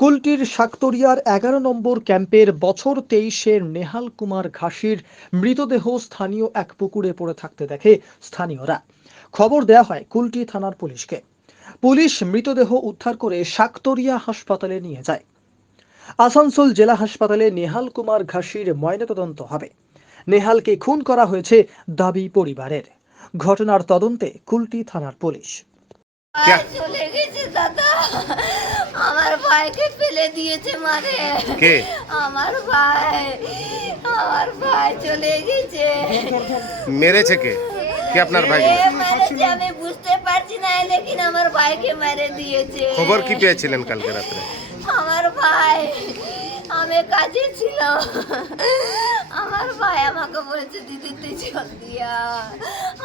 কুলটির শাকতরিয়ার ১১ নম্বর ক্যাম্পের বছর ২৩-এর নেহাল কুমার ঘাসির মৃতদেহ স্থানীয় এক পুকুরে পড়ে থাকতে দেখে স্থানীয়রা। খবর দেয়া হয় কুলটি থানার পুলিশকে। পুলিশ মৃতদেহ উদ্ধার করে শাকতরিয়া হাসপাতালে নিয়ে যায়। আসানসোল জেলা হাসপাতালে নেহাল কুমার ঘাসির ময়নাতদন্ত হবে। নেহালকে খুন করা হয়েছে দাবি পরিবারের। ঘটনার তদন্তে কুলটি থানার পুলিশ। চলে গেছে দাদা, আমার ভাইকে ফেলে দিয়েছে মারে। কে? আমার ভাই চলে গেছে। মেরেছে কে? কে আপনার ভাইকে? মেরেছে আমি বুঝতে পারছি না, লেকিন আমার ভাইকে মেরে দিয়েছে। খবর কি পেয়েছিলেন কালকে রাত্রে? আমার ভাই, আমি কাজে ছিলাম, আমার ভাই আমাকে বলেছে দিদি তুই চল দিয়া।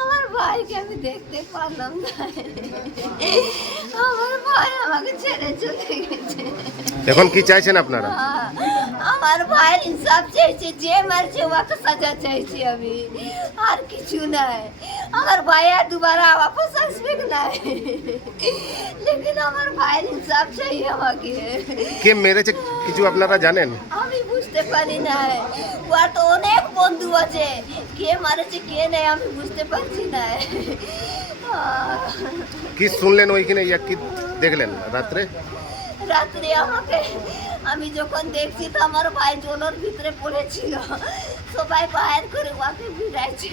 আমার ভাইকে আমি দেখতে পারলাম না, আমার ভাই আমাকে ছেড়ে চলে গেছে। এখন কি চাইছেন আপনারা? আমার ভাইয়ের ইনসাফ চাইছে, যে মারছে ওকে সাজা চাইছি আমি, আর কিছু নাই। আমার ভাই আর দুবারা वापस আসবে না, লেকিন আমার ভাইয়ের ইনসাফ চাই আমাকে। কে মেরেছে কিছু আপনারা জানেন? আমি বুঝতে পারি না, ওর তো অনেক বন্ধু আছে, কে মারেছে কে নেই আমি বুঝতে পারছি না। কি শুনলেন ওইখানে, কি দেখলেন রাত্রে? রাত্রে আমি যখন দেখছি তো আমার ভাই জলের ভিতরে পড়েছিল, সবাই বাইরে করে ওকে ভিড়াইছে।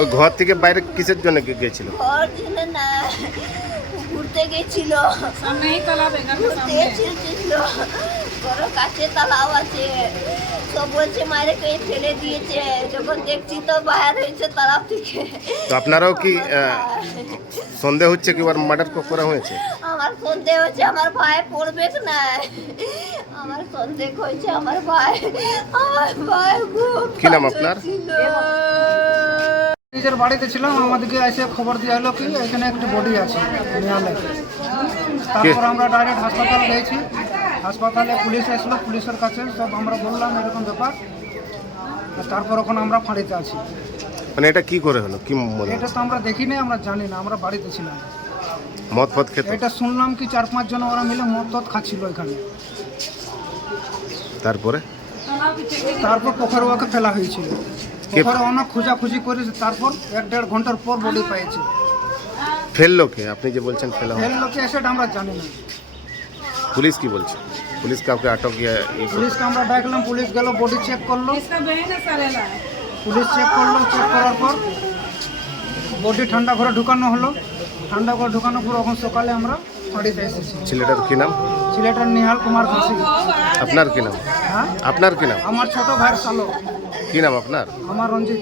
ওই ঘর থেকে বাইরে কিসের জন্য গেছিল? ঘর জন্য না, ঘুরতে গেছিল, ঘরের কাছে তালাও আছে, তো বলছে মারে কে ফেলে দিয়েছে। যখন দেখছি তো বাইরে হয়েছে তালাব থেকে। তো আপনারাও কি সন্দেহ হচ্ছে কি ওর মার্ডার করা হয়েছে? আমার সন্দেহ হচ্ছে আমার ভাই পড়বে না, আমার সন্দেহ হয়েছে আমার ভাই কি নাম আপনার? নিজের বাড়িতে ছিলাম, আমাদেরকে এসে খবর দেওয়া হলো কি এখানে একটা বডি আছে নিয়ালে। তারপর আমরা ডাইরেক্ট হাসপাতাল গেছি, হাসপাতালে পুলিশ আসলো, পুলিশের কাছে সব আমরা বললাম এরকম ব্যাপার। তারপর ওখানে আমরা ফাঁড়িতে আছি। মানে এটা কি করে হলো, কি মনে এটা তো আমরা দেখিনি, আমরা জানি না, আমরা বাড়িতে ছিলাম। মদ ফদ খেত? এটা শুনলাম কি 4-5 জন ওরা মিলে মদ টদ খাচ্ছিল এখানে। তারপরে পুকুরে ওকে ফেলা হয়েছিল। পুকুরে অনেক খোঁজাখুঁজি করে তারপর 1-1.5 ঘন্টার পর বডি পেয়েছে। ফেললো কে? আপনি যে বলছেন ফেলা হলো, লোকে এসে আমরা জানি না। পুলিশ কি বলছে? পুলিশ কাউকে আটক পুলিশকে আমরা ডাকলাম, পুলিশ গেল, বডি চেক করলো, পুলিশ চেক করলো, চেক করার পর বডি ঠান্ডা ঘরে ঢুকানো হলো। ঠান্ডা ঘরে ঢুকানোর পর এখন সকালে আমরা ফাঁড়িতে এসেছি। ছেলেটার কি নাম? ছেলেটার নেহাল কুমার ঘাসি। আপনার কি নাম? হ্যাঁ, আপনার কি নাম? আমার ছোট ভাইয়ের সালো। কি নাম আপনার? আমার রঞ্জিত।